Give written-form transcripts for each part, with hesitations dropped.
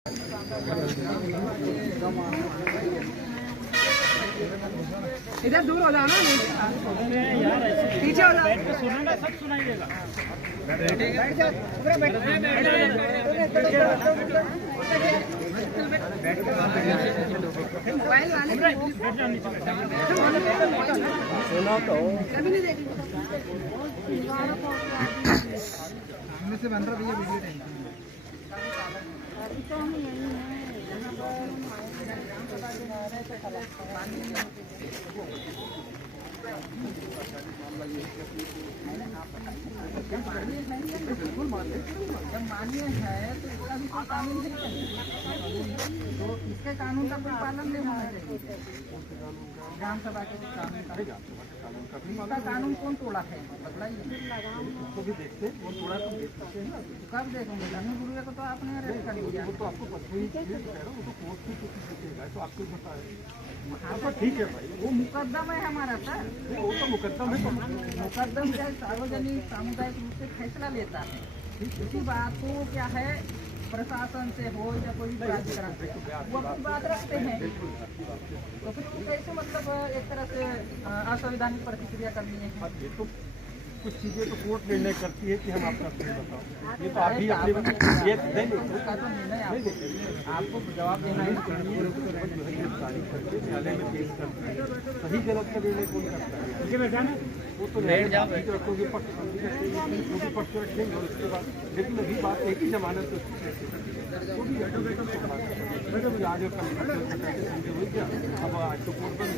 इधर दूर हो जाना यार, पीछे हो जाओ, सुनेगा सब सुनाई देगा। सुना तो से बन रहा भैया वीडियो जब मान्य है तो इसका भी कोई कानून नहीं है, तो इसके कानून का कोई पालन नहीं होना चाहिए। ग्राम सभा के कानून का कानून कौन तोड़ा है बताइए, उसको भी देखते वो थोड़ा तो देखते हैं। कब देखोगे? धनु गुरुआ को तो आपने अरेस्ट कर लिया, वो तो आपको वो तो कोर्ट की तो आपको पता है। हाँ तो ठीक है भाई, वो मुकदमा है हमारा सर, वो तो मुकदमा है। मुकदम क्या सार्वजनिक सामुदायिक रूप से फैसला लेता है, इसी बात को क्या है प्रशासन से हो या कोई प्राधिकरण से वो अपनी बात रखते हैं, तो फिर कैसे मतलब एक तरह से असंवैधानिक प्रतिक्रिया करनी है। तो कुछ चीजें तो कोर्ट निर्णय करती है कि हम आपका बताओ, ये तो आप ही अपने ये उसका तो निर्णय आपको जवाब देना है। गिरफ्तारी करके न्यायालय में पेश करते हैं, सही गलत का निर्णय कौन करता है? वो तो रखोगे पक्ष रखेंगे और उसके बाद, लेकिन अभी बात एक ही जमानत तो आज अब आज तो कोर्ट बन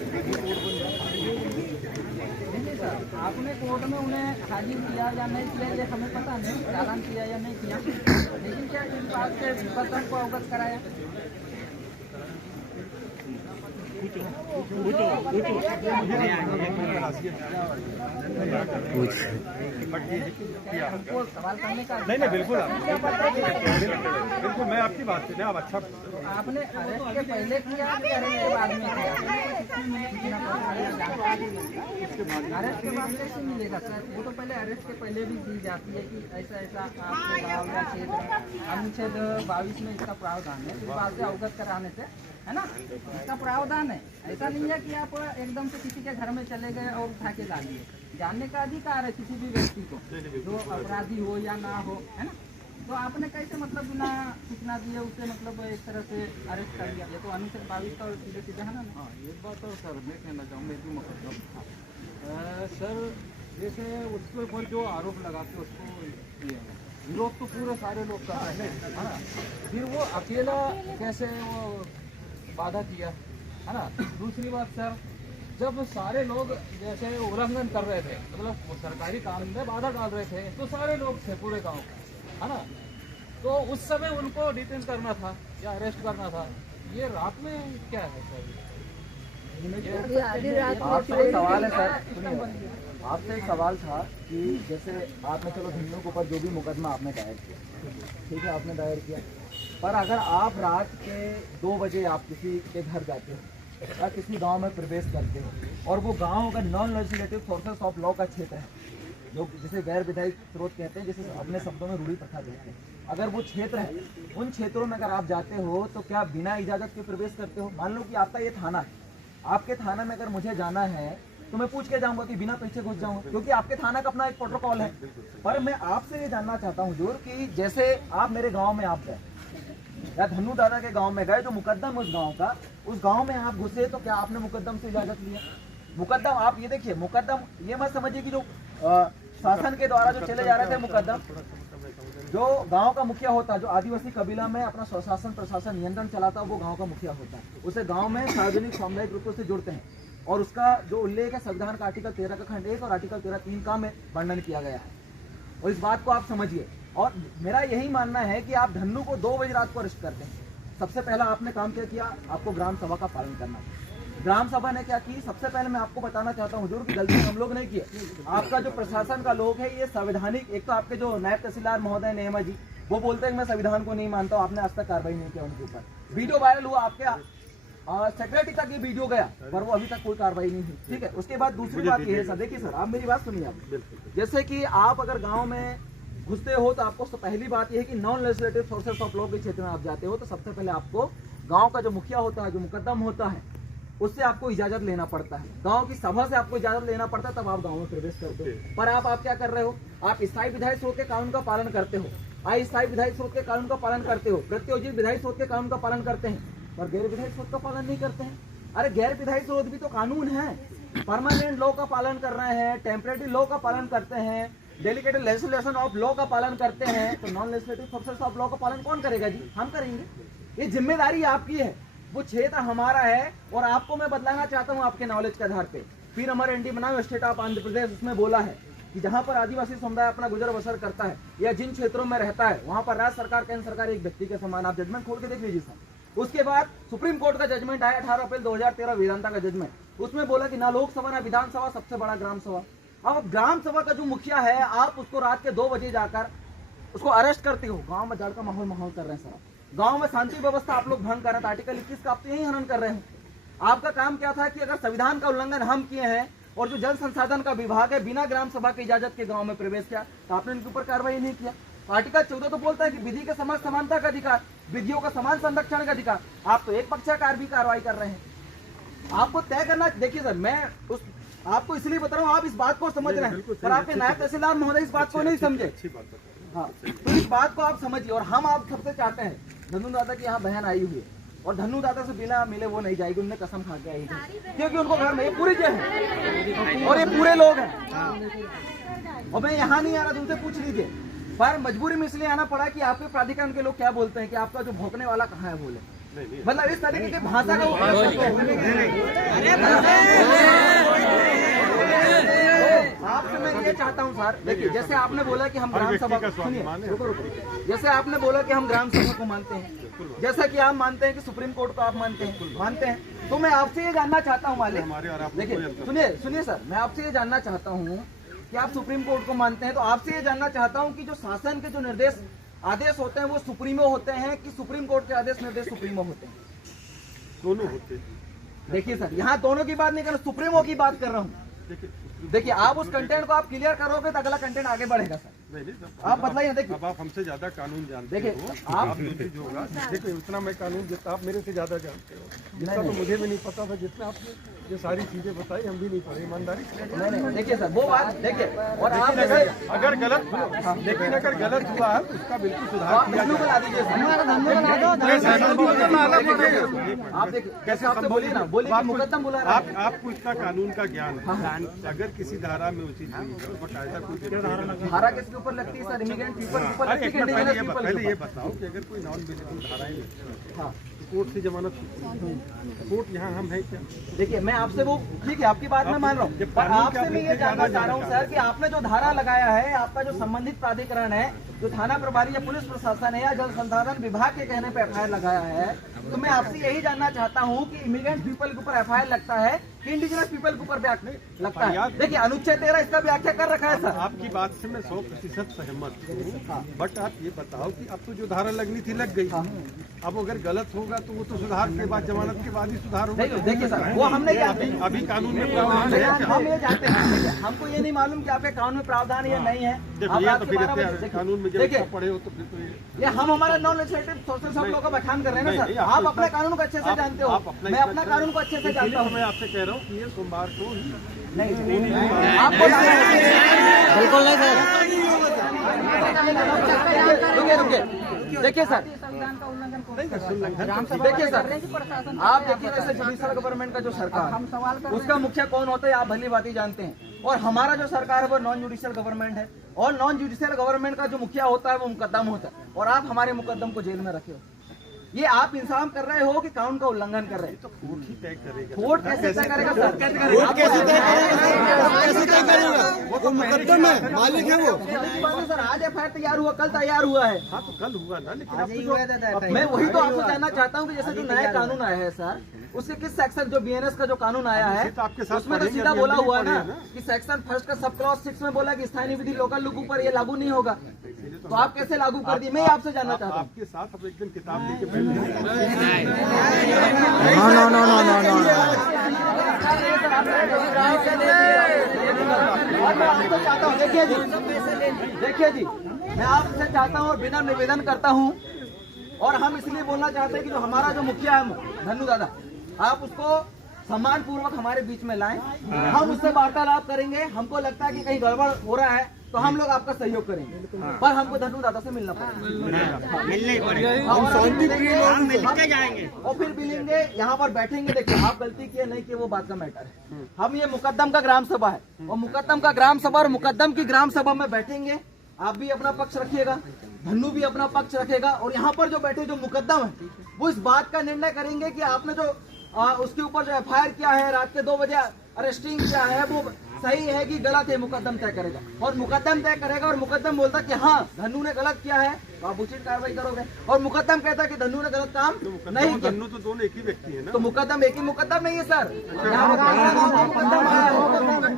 आपने कोर्ट में उन्हें हाजिर किया या नहीं किया ये हमें पता नहीं, चालान किया या नहीं किया, लेकिन क्या इस बात से मुकदमा को अवगत कराया? हमको सवाल करने का नहीं बिल्कुल बिल्कुल मैं आपकी बात से आप अच्छा आपने अरेस्ट के पहले किया कि अरेस्ट के बाद में किया? अरेस्ट के बाद कैसे मिलेगा सर? वो तो पहले अरेस्ट के पहले भी दी जाती है कि ऐसा ऐसा आपके गाँव या क्षेत्र अनुच्छेद 22 में इसका प्रावधान है, इस बात से अवगत कराने से है ना, इसका प्रावधान है। ऐसा नहीं है कि आप एकदम से किसी के घर में चले गए और उठा के ला लिए, जानने का अधिकार है किसी भी व्यक्ति को, जो अपराधी हो या ना हो, है ना। तो आपने कैसे मतलब बिना सूचना दिए उसे मतलब एक तरह से अरेस्ट कर लिया? ये तो अनुच्छेद 22 का सीधे सीधे है ना। हाँ एक बात और सर मैं कहना चाहूँगा कि मतलब सर जैसे उसके ऊपर जो आरोप लगा के उसको किए हैं, विरोध तो पूरे सारे लोग कर रहे हैं, है ना, फिर वो अकेला कैसे वो बाधा किया, है ना। दूसरी बात सर, जब सारे लोग जैसे उल्लंघन कर रहे थे, मतलब सरकारी कानून में बाधा डाल रहे थे, तो सारे लोग थे पूरे गांव, है ना, तो उस समय उनको डिटेन करना था या अरेस्ट करना था, ये रात में क्या है सर? आपसे एक सवाल है सर, सुनिए, आपसे एक सवाल था कि जैसे आपने चलो धन्यों के ऊपर जो भी मुकदमा आपने दायर किया, ठीक है आपने दायर किया, पर अगर आप रात के 2 बजे आप किसी के घर जाते हो या किसी गांव में प्रवेश करते हो और वो गांव अगर non legislative sources of law का क्षेत्र है, जो जिसे गैर विधायी स्रोत कहते हैं, जिसे अपने शब्दों में रूढ़ी प्रथा कहते हैं, अगर वो क्षेत्र है, उन क्षेत्रों में अगर आप जाते हो तो क्या बिना इजाजत के प्रवेश करते हो? मान लो कि आपका ये थाना है, आपके थाना में अगर मुझे जाना है तो मैं पूछ के जाऊंगा कि बिना पीछे घुस जाऊंगा, क्योंकि आपके थाना का अपना एक प्रोटोकॉल है। पर मैं आपसे ये जानना चाहता हूँ हुजूर कि जैसे आप मेरे गांव में आप गए या धन्नू दादा के गांव में गए, जो मुकद्दम उस गांव का, उस गांव में आप घुसे तो क्या आपने मुकद्दम से इजाजत लिया? मुकद्दम आप ये देखिए, मुकद्दम ये मत समझिए कि जो शासन के द्वारा जो चले जा रहे थे मुकद्दम, जो गांव का मुखिया होता है, जो आदिवासी कबीला में अपना स्वशासन प्रशासन नियंत्रण चलाता है, वो गांव का मुखिया होता है, उसे गांव में सार्वजनिक सामुदायिक रूपों से जुड़ते हैं, और उसका जो उल्लेख है संविधान का आर्टिकल 13 का खंड 1 और आर्टिकल 13(3) का में वर्णन किया गया है, और इस बात को आप समझिए। और मेरा यही मानना है कि आप धन्नू को 2 बजे रात को अरेस्ट करते हैं, सबसे पहला आपने काम क्या किया? आपको ग्राम सभा का पालन करना था। ग्राम सभा ने क्या की? सबसे पहले मैं आपको बताना चाहता हूँ हुजूर की गलती हम लोग नहीं किए, आपका जो प्रशासन का लोग है ये संवैधानिक, एक तो आपके जो नायब तहसीलदार महोदय नेमा जी, वो बोलते हैं कि मैं संविधान को नहीं मानता हूँ, आपने आज तक कार्रवाई नहीं किया उनके ऊपर, वीडियो वायरल हुआ आपके सेक्रेटरी तक ये वीडियो गया, पर वो अभी तक कोई कार्रवाई नहीं हुई, ठीक है। उसके बाद दूसरी बात ये है सर, देखिए सर आप मेरी बात सुनिए, आप जैसे कि आप अगर गाँव में घुसते हो तो आपको पहली बात यह है कि non legislative sources of law के क्षेत्र में आप जाते हो तो सबसे पहले आपको गांव का जो मुखिया होता है, जो मुकद्दम होता है, उससे आपको इजाजत लेना पड़ता है। गांव की सभा से आपको इजाजत लेना पड़ता है, तब आप गांव में प्रवेश करते हो। पर आप क्या कर रहे हो? आप स्थायी विधायी स्रोत के कानून का पालन करते हो, अस्थायी विधायी स्रोत के कानून का पालन करते हो, प्रत्योजित विधायी स्रोत के कानून का पालन करते हैं, पर गैर विधायी स्रोत का पालन नहीं करते हैं। अरे गैर विधायी स्रोत भी तो कानून है। परमानेंट लॉ का पालन कर रहे हैं, टेम्परेरी लॉ का पालन करते हैं, डेलीगेटेड लेजिस्लेशन ऑफ लॉ का पालन करते हैं, तो non legislative sources of law का पालन कौन करेगा जी? हम करेंगे। ये जिम्मेदारी आपकी है, वो क्षेत्र हमारा है और आपको मैं बदलाना चाहता हूँ आपके नॉलेज के आधार पे। फिर हमारे एनडी बनाओ स्टेट ऑफ आंध्र प्रदेश, उसमें बोला है कि जहाँ पर आदिवासी समुदाय अपना गुजर बसर करता है या जिन क्षेत्रों में रहता है वहाँ पर राज्य सरकार, केंद्र सरकार एक व्यक्ति के समान। आप जजमेंट खोल के देख लीजिए सर। उसके बाद सुप्रीम कोर्ट का जजमेंट आया 18 अप्रैल 2013 वेदांता का जजमेंट। उसमें बोला कि ना लोकसभा ना विधानसभा, सबसे बड़ा ग्राम सभा। अब ग्राम सभा का जो मुखिया है, आप उसको रात के 2 बजे जाकर उसको अरेस्ट करते हो। गांव में जड़ का माहौल कर रहे हैं सर, गांव में शांति व्यवस्था आप लोग भंग कर रहे हैं। आर्टिकल 21 का आप तो यही हनन कर रहे हैं। आपका काम क्या था कि अगर संविधान का उल्लंघन हम किए हैं और जो जल संसाधन का विभाग है बिना ग्राम सभा की इजाजत के गांव में प्रवेश किया, तो आपने इनके ऊपर कार्रवाई नहीं किया। आर्टिकल 14 तो बोलता है कि विधि के समान समानता का अधिकार, विधियों का समान संरक्षण का अधिकार। आप तो एक पक्षाकार भी कार्रवाई कर रहे हैं। आपको तय करना, देखिए सर, मैं उस आपको इसलिए बता रहा हूँ, आप इस बात को समझ रहे हैं, पर आपके नायब तहसीलदार महोदय इस बात को नहीं समझे। हाँ, तो इस बात को आप समझिए। और हम आप सबसे चाहते हैं, धनु दादा की यहाँ बहन आई हुई है और धनु दादा से बिना मिले वो नहीं जाएगी, उन्होंने कसम खा के आई है, क्योंकि उनको घर में ये पूरी जय है और ये पूरे लोग हैं। और मैं यहाँ नहीं आ रहा, तुमसे पूछ लीजिए, पर मजबूरी में इसलिए आना पड़ा कि आपके प्राधिकरण के लोग क्या बोलते हैं कि आपका जो भौंकने वाला कहाँ है बोले, मतलब इस तरीके की भाषा का उपयोग आपसे मैं ये चाहता हूँ सर। देखिए, जैसे आपने बोला कि हम ग्राम सभा, सुनिए, जैसे आपने बोला कि हम ग्राम सभा को मानते हैं, जैसा कि आप मानते हैं कि सुप्रीम कोर्ट को आप मानते हैं, तो मैं आपसे ये जानना चाहता हूँ मालिक, देखिए सुनिए सर, मैं आपसे ये जानना चाहता हूँ कि आप सुप्रीम कोर्ट को मानते हैं, तो आपसे ये जानना चाहता हूँ कि जो शासन के जो निर्देश आदेश होते हैं वो सुप्रीमो होते हैं कि सुप्रीम कोर्ट के आदेश निर्देश सुप्रीमो होते हैं? दोनों होते हैं। देखिए सर, यहाँ दोनों की बात नहीं कर रहा, सुप्रीमो की बात कर रहा हूँ। देखिए, आप उस कंटेंट को आप क्लियर करोगे तो अगला कंटेंट आगे बढ़ेगा सर। आप बताइए। देखिए, अब आप हमसे ज्यादा कानून जानते हो। देखिए, आप जो होगा, देखिए उतना मैं कानून जितना आप मेरे से ज्यादा जानते हो, जितना तो मुझे भी नहीं पता था, जितना आपने ये सारी चीजें बताई हम भी नहीं पढ़े, ईमानदारी। नहीं, देखिए सर, वो बात देखिए, और आप अगर गलत हुआ, लेकिन अगर गलत हुआ है तो उसका बिल्कुल सुधार किया जाए। बना दीजिए। आप देखिए, कैसे आपसे बोलिए ना, बोलिए मुकदम बुला रहा है। आपको इसका कानून का ज्ञान है। अगर किसी धारा में उचित बकायदा कोई धारा किसके ऊपर लगती है सर? इमिग्रेंट पीपल के ऊपर लगती है। पहले ये बताओ कि अगर कोई नॉन विजिटिंग धाराएं, हाँ, कोर्ट से जमानत, कोर्ट यहाँ हम है क्या? देखिए, मैं आपसे वो ठीक है, आपकी बात मैं मान रहा हूँ, पर आपसे मैं ये जानना चाह रहा हूँ सर कि आपने जो धारा लगाया है, आपका जो संबंधित प्राधिकरण है, जो थाना प्रभारी या पुलिस प्रशासन है या जल संसाधन विभाग के कहने पर एफआईआर लगाया है, तो मैं आपसे यही जानना चाहता हूँ कि इमिग्रेंट पीपल के ऊपर एफआईआर लगता है कि इंडिजिनस पीपल के ऊपर लगता है? देखिए, अनुच्छेद 13 इसका व्याख्या कर रखा है सर। आपकी बात से मैं 100% सहमत हूँ, बट आप ये बताओ कि अब तो जो धारा लगनी थी लग गई, अब अगर गलत होगा तो वो तो सुधार के बाद, जमानत के बाद ही सुधार होगा। देखिए सर, वो हमने अभी कानून में प्रावधान है, हम ये जानते हैं, हमको ये नहीं मालूम कि आपके कानून में प्रावधान है या नहीं है। कानून में जब पढ़े हो तो फिर तो ये हम हमारा नॉन लेजिस्लेटिव सोर्सेस हम लोग का बखान कर रहे हैं ना सर। आप अपने कानून को अच्छे से जानते हो, मैं अपना कानून को अच्छे से जानता हूँ। मैं आपसे कह रहा हूँ कि ये सोमवार को नहीं, आपको बिल्कुल नहीं सर। रुकिए, देखिए सर, देखिए सर, आप देखिए वैसे जुडिशियल गवर्नमेंट का जो सरकार, उसका मुखिया कौन होता है आप भली बात ही जानते हैं, और हमारा जो सरकार है वो नॉन जुडिशियल गवर्नमेंट है, और नॉन जुडिशियल गवर्नमेंट का जो मुखिया होता है वो मुकद्दम होता है, और आप हमारे मुकद्दम को जेल में रखे हो। ये आप इंसाफ कर रहे हो कि कानून का उल्लंघन कर रहे हैं? तो कोर्ट ही तय करेगा। कोर्ट कैसे तय करेगा सर? कोर्ट कैसे तय करेगा? वो तो मुकद्दम है, मालिक है वो। सर, आज एफआईआर तैयार हुआ, कल तैयार हुआ है। हाँ, तो कल हुआ ना, लेकिन मैं वही तो आपसे जानना चाहता हूँ कि जैसे जो नया कानून आया है सर, उसके किस सेक्शन, जो बीएनएस का जो कानून आया है उसमें तो सीधा बोला हुआ है ना कि सेक्शन 1 का सब क्लॉज 6 में बोला कि स्थानीय विधि लोकल लोगों पर ये लागू नहीं होगा, तो आप कैसे लागू कर दिए? मैं आपसे जानना चाहता हूँ। आपके साथ अब एक दिन किताब लेके बैठे देखिए जी, मैं आपसे चाहता हूँ और बिना निवेदन करता हूँ, और हम इसलिए बोलना चाहते हैं कि जो हमारा जो मुखिया है धन्नू दादा, आप उसको सम्मान पूर्वक हमारे बीच में लाएं, हम उससे वार्तालाप करेंगे। हमको लगता है कि कहीं गड़बड़ हो रहा है तो हम लोग आपका सहयोग करेंगे, पर हमको धन्नू दादा से मिलना पड़ेगा, मिलने पड़ेगा, हम मिलके जाएंगे और फिर मिलेंगे, यहाँ पर बैठेंगे। देखिए आप गलती किए नहीं किए वो बात का मैटर है, हम ये मुकद्दम का ग्राम सभा है और मुकद्दम का ग्राम सभा और मुकद्दम की ग्राम सभा में बैठेंगे। आप भी अपना पक्ष रखिएगा, धन्नू भी अपना पक्ष रखेगा, और यहाँ पर जो बैठे जो मुकद्दम है वो इस बात का निर्णय करेंगे कि आपने जो उसके ऊपर जो FIR किया है, रात के 2 बजे अरेस्टिंग किया है, वो सही है कि गलत है। मुकद्दम तय करेगा और मुकद्दम तय करेगा, और मुकद्दम बोलता कि हाँ धन्नू ने गलत किया है तो आप उचित कार्रवाई करोगे, और मुकद्दम कहता कि धन्नू ने गलत काम नहीं किया। धन्नू तो दोनों एक ही व्यक्ति है ना, तो मुकद्दम एक ही मुकद्दम नहीं है सर, यहाँ मुकद्दम आया है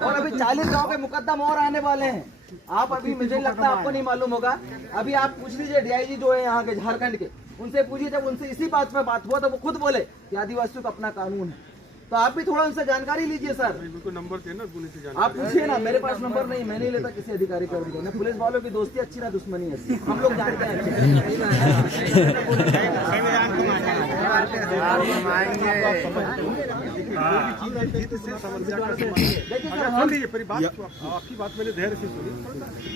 और अभी 40 गाँव के मुकद्दम और आने वाले हैं। आप अभी, मुझे लगता है आपको नहीं मालूम होगा, अभी आप पूछ लीजिए DIG जो है यहाँ के झारखंड के, उनसे पूछिए, जब उनसे इसी बात पे बात हुआ तो वो खुद बोले कि आदिवासियों का अपना कानून है। तो आप भी थोड़ा उनसे जानकारी लीजिए सर। उनको नंबर देना, आप पूछिए ना, मेरे पास नंबर नहीं, मैं नहीं लेता किसी अधिकारी का भी। पुलिस वालों की दोस्ती अच्छी ना दुश्मनी है, हम लोग जानते हैं। देखिए सर, सुनिए मेरी बात, आपकी बात मैंने धैर्य से सुनी,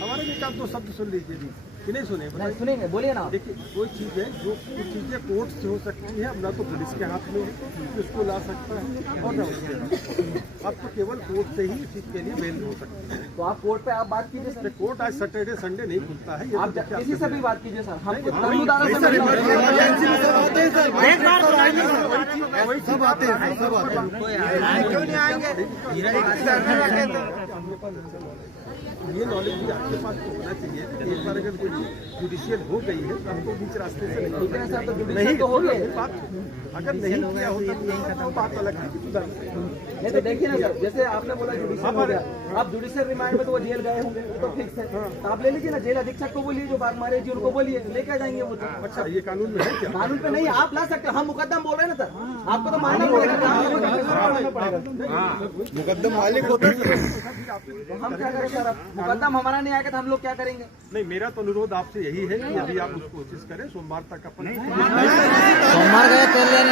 हमारे भी काम 2 शब्द सुन लीजिए कि नहीं सुने? सुनेंगे, बोलिए ना। देखिए कोई चीज़ है जो कुछ चीज़ें कोर्ट से हो सकती है, ना तो पुलिस के हाथ में है उसको ला सकता है, और ना उसके हाथ। अब तो केवल कोर्ट से ही चीज के लिए बेल हो सकती है। तो आप कोर्ट पे आप बात कीजिए सर। कोर्ट आज सैटरडे संडे नहीं खुलता है, आप किसी से भी बात कीजिए सर, हम क्यों नहीं आएंगे? ये नॉलेज भी आपके पास तो होना चाहिए। एक बार अगर कोई जुडिशियल हो गई है तो हमको बीच रास्ते से नहीं तो हो गए, बात अगर नहीं किया होता तो बात अलग है कि सुधार नहीं। तो देखिए ना सर, जैसे आपने बोला जुडिशियल हो गया, आप जुडिशियल रिमांड में तो वो जेल गए होंगे, वो तो फिक्स है। तो आप ले लीजिए ना, जेल अधीक्षक को बोलिए, जो बात मारे जी उनको बोलिए, लेके जाएंगे वो। अच्छा, ये कानून में है क्या? कानून पे नहीं, आप ला सकते, हम मुकद्दम बोल रहे हैं ना सर, आपको तो मानना पड़ेगा, मुकद्दम मालिक होता है। हम क्या करें सर, मुकद्दम हमारा नहीं आएगा तो हम लोग क्या करेंगे? नहीं, मेरा तो अनुरोध आपसे यही है कि अभी आप उसको कोशिश करें, सोमवार तक अपन सोमवार गए तो लेने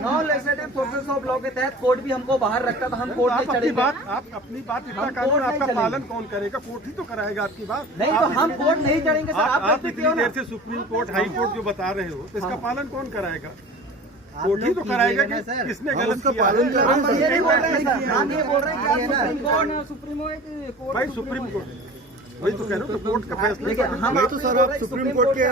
non legislative sources of law के तहत कोर्ट भी हमको बाहर रखता, तो हम कोर्ट नहीं चढ़ेंगे। आप अपनी बात, इतना कानून आपका पालन कौन करेगा? कोर्ट ही तो कराएगा आपकी बात। नहीं तो हम कोर्ट नहीं चढ़ेंगे सर। आप इतनी देर से सुप्रीम कोर्ट, हाई कोर्ट जो बता रहे हो, तो इसका पालन कौन कराएगा? कोर्ट ही तो कराएगा कि किसने गलत किया। हम ये नहीं बोल रहे हैं सर, हम ये बोल रहे हैं कि सुप्रीम कोर्ट, भाई सुप्रीम कोर्ट वही तो कह रहे हो, कोर्ट का फैसला। देखिए हम तो सर आप सुप्रीम कोर्ट के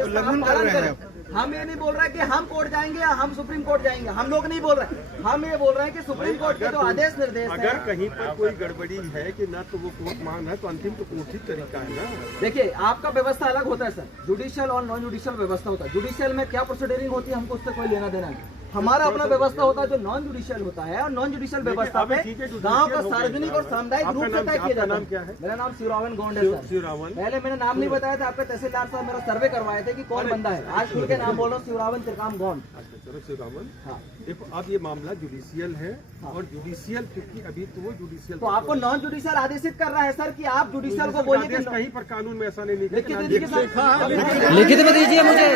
उल्लंघन कर रहे हैं। हम ये नहीं बोल रहे कि हम कोर्ट जाएंगे या हम सुप्रीम कोर्ट जाएंगे, हम लोग नहीं बोल रहे। हम ये बोल रहे हैं कि सुप्रीम कोर्ट के जो आदेश निर्देश है, अगर कहीं पर कोई गड़बड़ी है कि ना तो वो कोर्ट मान है, तो अंतिम तो कोर्ट ही तरीका है ना। देखिए आपका व्यवस्था अलग होता है सर, जुडिशियल और नॉन जुडिशियल व्यवस्था होता है। जुडिशियल में क्या प्रोसीडिंग होती है हमको उससे कोई लेना देना नहीं। हमारा अपना व्यवस्था होता है जो नॉन जुडिशियल होता है, और नॉन जुडिशियल व्यवस्था में गांव का सार्वजनिक और सामुदायिक रूप से तय किया जाता है। मेरा नाम शिवरावन गौंड है सर। पहले मैंने नाम नहीं बताया था, आपके तहसीलदार साहब मेरा सर्वे करवाए थे कि कौन बंदा है। आज खुल के नाम बोल रहा हूँ, शिवरावन त्रिकाम गौंड। चलो शिवरावन, हाँ देखो अब ये मामला जुडिशियल है, और जुडिशियल क्योंकि अभी तो वो जुडिशियल तो आपको नॉन जुडिशियल आदेशित कर रहा है सर कि आप जुडिशियल को बोलिए कि कहीं पर कानून में ऐसा नहीं लिखा। लिखित में दीजिए सर, लिखित में दीजिए मुझे,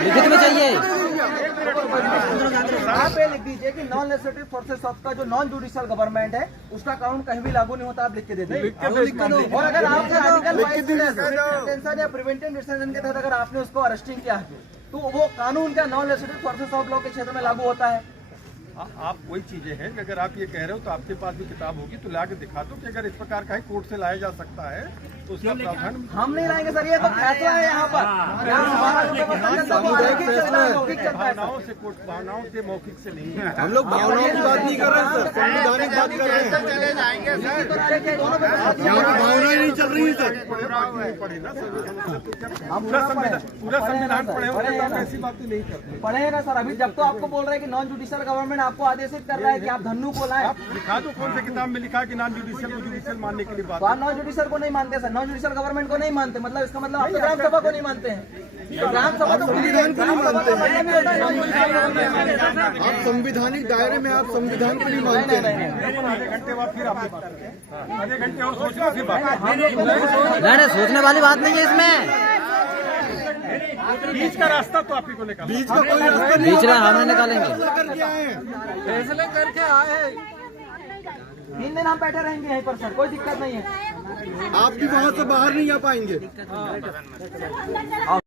लिखित में चाहिए। आप ये लिख दीजिए कि नॉन लेजिस्लेटिव फोर्सेस ऑफ का जो नॉन जुडिशियल गवर्नमेंट है उसका कानून कहीं भी लागू नहीं होता। आप लिख के दे दीजिए। और अगर आपने आर्टिकल या प्रिवेंटिव डिटेंशन के तहत अगर आपने उसको अरेस्टिंग किया है तो वो कानून क्या non legislative forces of law के क्षेत्र में लागू होता है। आप वही चीजें हैं कि अगर आप ये कह रहे हो तो आपके पास भी किताब होगी तो ला के दिखा दो कि अगर इस प्रकार का ही कोर्ट से लाया जा सकता है तो उसका प्रावधान हम नहीं लाएंगे सर, ये तो फैसला है यहाँ पर। भावनाओं से कोर्ट, भावनाओं से मौखिक से नहीं है। हम लोग भावनाओं की बात नहीं कर रहे हैं सर, संवैधानिक बात कर रहे हैं। चले जाएंगे यहाँ पर भावना ही नहीं चल रही है सर। पढ़े ना पूरा संविधान पढ़े होंगे तो ऐसी बातें नहीं करते। पढ़े ना सर, अभी जब तो आपको बोल रहे हैं कि नॉन जुडिशियल गवर्नमेंट आपको आदेशित कर रहा है कि आप धन्नू को लाएं। आप लिखा दो कौन से किताब में लिखा है कि नॉन जुडिशियल को जुडिशियल मानने के लिए बात। नॉन जुडिशियल को नहीं मानते sir, non non judicial government को नहीं मानते, मतलब इसका मतलब आप तो ग्राम सभा को नहीं मानते हैं। तो ग्राम सभा तो संविधान को नहीं मानते हैं। हैं। आप संवैधानिक दायरे में आप संविधान को नहीं मानते हैं। आधे घंटे बाद फिर आपकी बात करते हैं, आधे घंटे और सोच लो फिर बात नहीं सोचने वाली बात नहीं है इसमें। बीच का रास्ता तो आप ही को निकालना। बीच का कोई रास्ता नहीं, बीच में हम निकालेंगे। करके आए हैं। फैसले करके आए। 3 दिन हम बैठे रहेंगे यहीं पर सर, कोई दिक्कत नहीं है। आप भी वहाँ से बाहर नहीं आ पाएंगे।